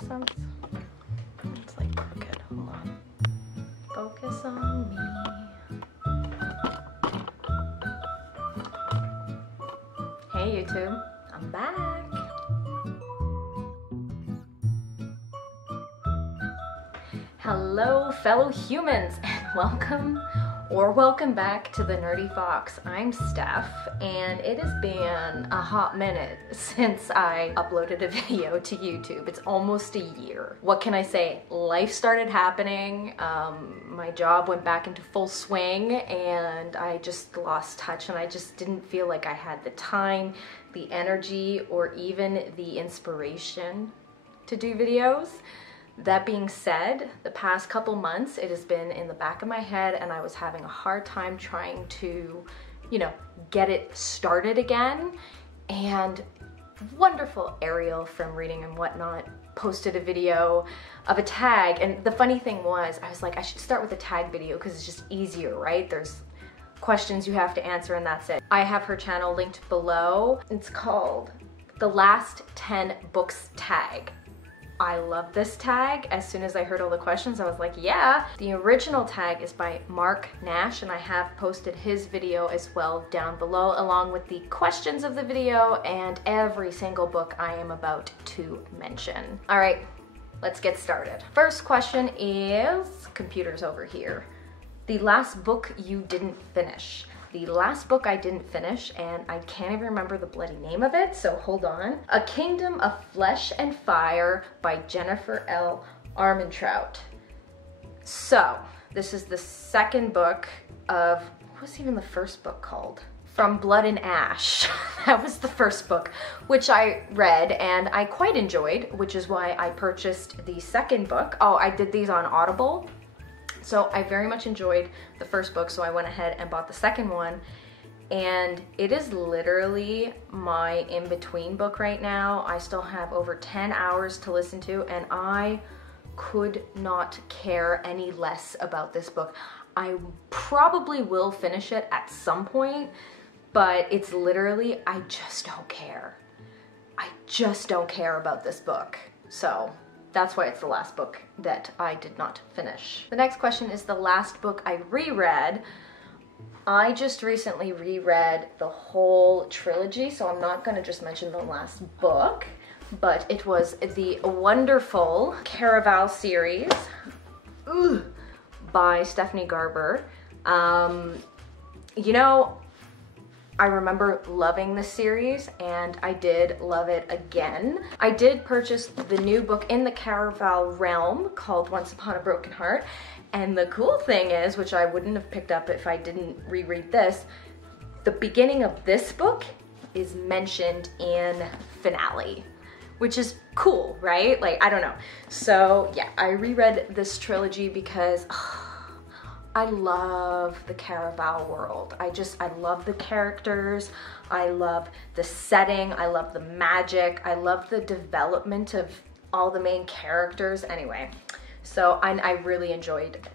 make sense? It's like crooked. Hold on. Focus on me. Hey YouTube, I'm back. Hello fellow humans and welcome back to the Nerdy Fox. I'm Steph and it has been a hot minute since I uploaded a video to YouTube. It's almost a year. What can I say? Life started happening. My job went back into full swing and I just lost touch and I just didn't feel like I had the time, the energy, or even the inspiration to do videos. That being said, the past couple months it has been in the back of my head and I was having a hard time trying to, get it started again. And wonderful Ariel from Reading and Whatnot posted a video of a tag, and the funny thing was, I was like, I should start with a tag video because it's just easier, right? There's questions you have to answer and that's it. I have her channel linked below. It's called The Last 10 Books Tag. I love this tag. As soon as I heard all the questions, I was like, yeah. The original tag is by Mark Nash, and I have posted his video as well down below, along with the questions of the video and every single book I am about to mention. All right, let's get started. First question is, computer's over here. The last book you didn't finish. The last book I didn't finish, and I can't even remember the bloody name of it, so hold on. A Kingdom of Flesh and Fire by Jennifer L. Armentrout. So, this is the second book of, what was even the first book called? From Blood and Ash. That was the first book, which I read and I quite enjoyed, which is why I purchased the second book. Oh, I did these on Audible. So I very much enjoyed the first book, so I went ahead and bought the second one. And it is literally my in-between book right now. I still have over 10 hours to listen to, and I could not care any less about this book. I probably will finish it at some point, but it's literally, I just don't care. I just don't care about this book. So that's why it's the last book that I did not finish. The next question is the last book I reread. I just recently reread the whole trilogy, so I'm not gonna just mention the last book, but it was the wonderful Caraval series by Stephanie Garber. I remember loving this series, and I did love it again. I did purchase the new book in the Caraval realm called Once Upon a Broken Heart, and the cool thing is, which I wouldn't have picked up if I didn't reread this, the beginning of this book is mentioned in finale, which is cool, right? Like, I don't know. So yeah, I reread this trilogy because I love the Caraval world. I love the characters. I love the setting. I love the magic. I love the development of all the main characters. Anyway, so I really enjoyed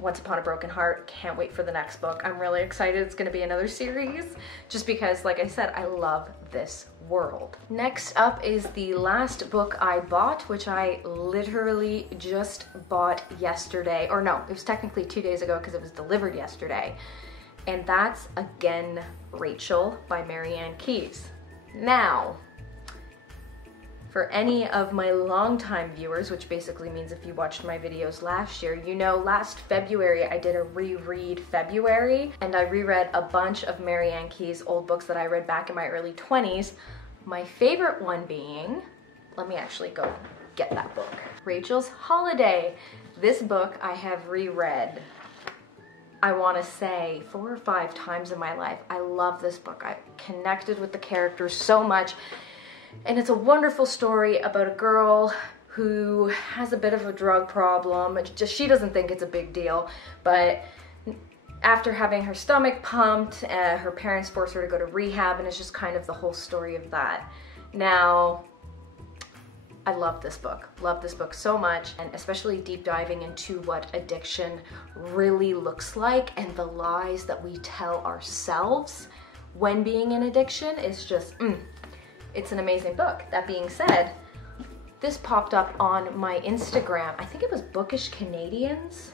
Once Upon a Broken Heart. Can't wait for the next book. I'm really excited it's gonna be another series, just because, like I said, I love this world. Next up is the last book I bought, which I literally just bought yesterday, or no, it was technically 2 days ago because it was delivered yesterday, and that's Again Rachel by Marian Keyes. Now, for any of my longtime viewers, which basically means if you watched my videos last year, you know last February I did a reread February, and I reread a bunch of Marian Keyes' old books that I read back in my early 20s. My favorite one being, let me actually go get that book, Rachel's Holiday. This book I have reread, I want to say 4 or 5 times in my life. I love this book. I connected with the characters so much. And it's a wonderful story about a girl who has a bit of a drug problem. She doesn't think it's a big deal, but after having her stomach pumped, her parents force her to go to rehab, and it's just kind of the whole story of that. Now, I love this book so much, and especially deep diving into what addiction really looks like and the lies that we tell ourselves when being in addiction is just, it's an amazing book. That being said, this popped up on my Instagram. I think it was Bookish Canadians.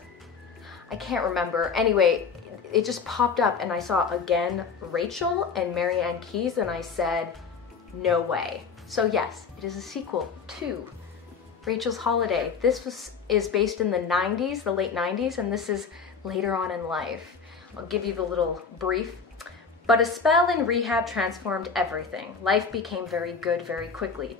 I can't remember. Anyway, it just popped up and I saw again Rachel and Marian Keyes and I said, no way. So yes, it is a sequel to Rachel's Holiday. This is based in the 90s, the late 90s, and this is later on in life. I'll give you the little brief. But a spell in rehab transformed everything. Life became very good very quickly.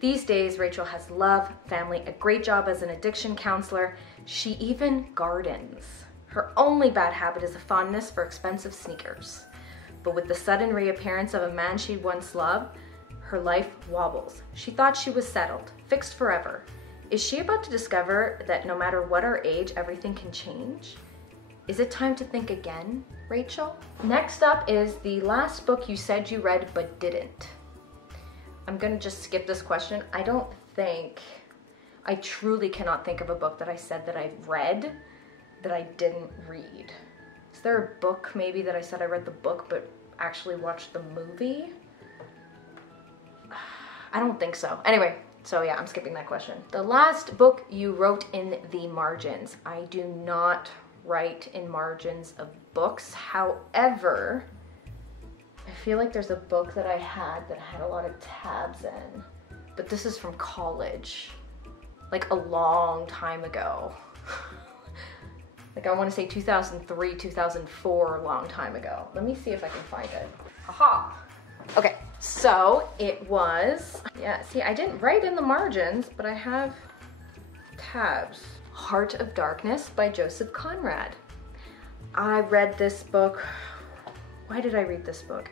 These days, Rachel has love, family, a great job as an addiction counselor. She even gardens. Her only bad habit is a fondness for expensive sneakers. But with the sudden reappearance of a man she once loved, her life wobbles. She thought she was settled, fixed forever. Is she about to discover that no matter what our age, everything can change? Is it time to think again, Rachel? Next up is the last book you said you read but didn't. I'm gonna just skip this question. I truly cannot think of a book that I said that I read that I didn't read. Is there a book maybe that I said I read the book but actually watched the movie? I don't think so. Anyway, so yeah, I'm skipping that question. The last book you wrote in the margins. I do not write in margins of books. However, I feel like there's a book that I had that had a lot of tabs in, but this is from college, like a long time ago. Like I want to say 2003, 2004, a long time ago. Let me see if I can find it. Aha! Okay, so it was, yeah, see, I didn't write in the margins, but I have tabs. Heart of Darkness by Joseph Conrad. I read this book. Why did I read this book?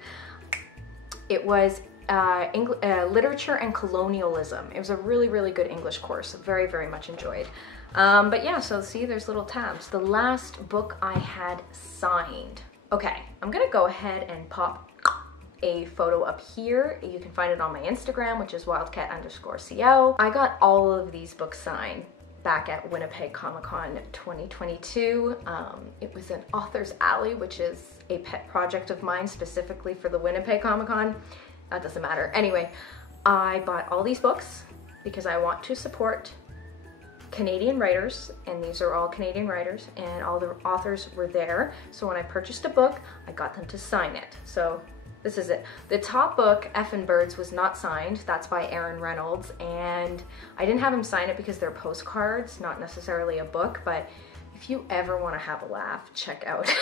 It was Literature and Colonialism. It was a really, really good English course. Very, very much enjoyed. But yeah, so see, there's little tabs. The last book I had signed. Okay, I'm gonna go ahead and pop a photo up here. You can find it on my Instagram, which is wildcat_co. I got all of these books signed back at Winnipeg Comic-Con 2022. It was an Author's Alley, which is a pet project of mine specifically for the Winnipeg Comic-Con. That doesn't matter. Anyway, I bought all these books because I want to support Canadian writers, and these are all Canadian writers, and all the authors were there. So when I purchased a book, I got them to sign it. So this is it. The top book, Effin' Birds, was not signed. That's by Aaron Reynolds, and I didn't have him sign it because they're postcards, not necessarily a book, but if you ever want to have a laugh, check out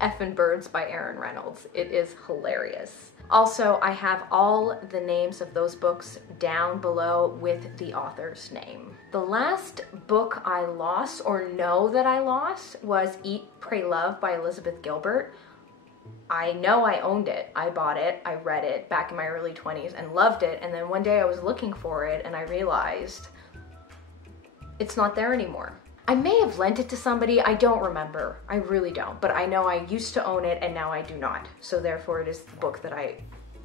Effin' Birds by Aaron Reynolds. It is hilarious. Also, I have all the names of those books down below with the author's name. The last book I lost, or know that I lost, was Eat, Pray, Love by Elizabeth Gilbert. I know I owned it. I bought it, I read it back in my early 20s and loved it, and then one day I was looking for it and I realized it's not there anymore. I may have lent it to somebody, I don't remember. I really don't, but I know I used to own it and now I do not. So therefore it is the book that I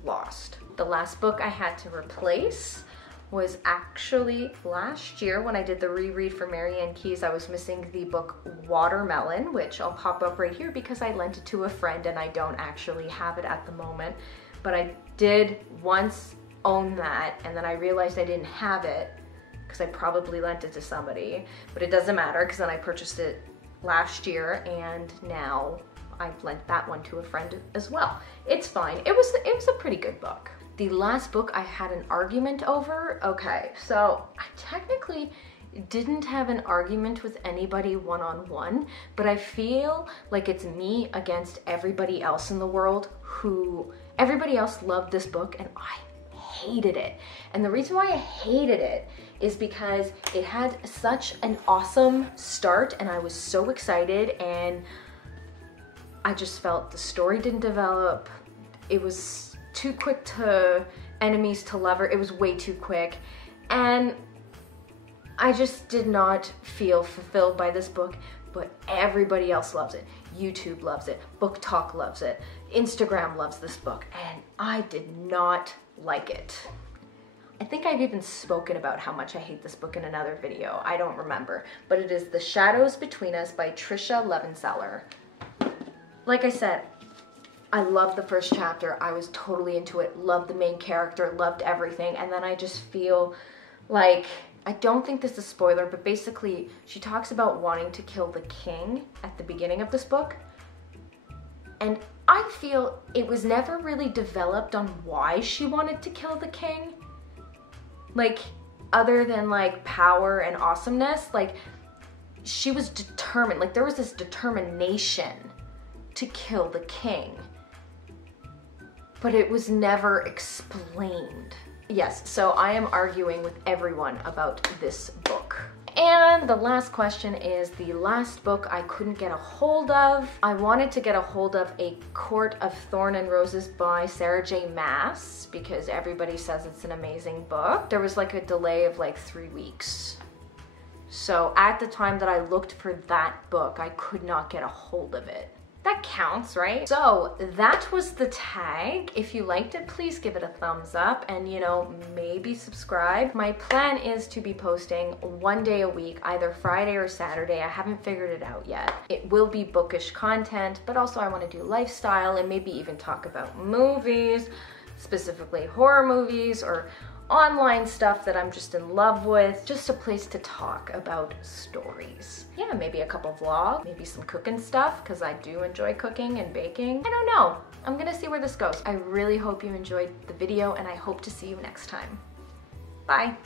lost. The last book I had to replace was actually last year when I did the reread for Marian Keyes. I was missing the book Watermelon, which I'll pop up right here because I lent it to a friend and I don't actually have it at the moment. But I did once own that, and then I realized I didn't have it because I probably lent it to somebody, but it doesn't matter because then I purchased it last year and now I've lent that one to a friend as well. It's fine. It was a pretty good book. The last book I had an argument over, okay, so I technically didn't have an argument with anybody one-on-one, but I feel like it's me against everybody else in the world who, everybody else loved this book and I hated it. And the reason why I hated it is because it had such an awesome start and I was so excited, and I just felt the story didn't develop. It was too quick to enemies to lover. It was way too quick. And I just did not feel fulfilled by this book, but everybody else loves it. YouTube loves it. Book Talk loves it. Instagram loves this book, and I did not like it. I think I've even spoken about how much I hate this book in another video. I don't remember, but it is The Shadows Between Us by Trisha Levenseller. Like I said, I loved the first chapter. I was totally into it, loved the main character, loved everything, and then I just feel Like, I don't think this is a spoiler, but basically she talks about wanting to kill the king at the beginning of this book. And I feel it was never really developed on why she wanted to kill the king. Like, other than like power and awesomeness, like she was determined, like there was this determination to kill the king. But it was never explained. Yes, so I am arguing with everyone about this book. And the last question is the last book I couldn't get a hold of. I wanted to get a hold of A Court of Thorn and Roses by Sarah J. Maas because everybody says it's an amazing book. There was like a delay of like 3 weeks. So at the time that I looked for that book, I could not get a hold of it. That counts, right? So that was the tag. If you liked it, please give it a thumbs up and, you know, maybe subscribe. My plan is to be posting 1 day a week, either Friday or Saturday. I haven't figured it out yet. It will be bookish content, but also I want to do lifestyle and maybe even talk about movies, specifically horror movies or online stuff that I'm just in love with. Just a place to talk about stories. Yeah, maybe a couple vlogs, maybe some cooking stuff, because I do enjoy cooking and baking. I don't know. I'm gonna see where this goes. I really hope you enjoyed the video and I hope to see you next time. Bye.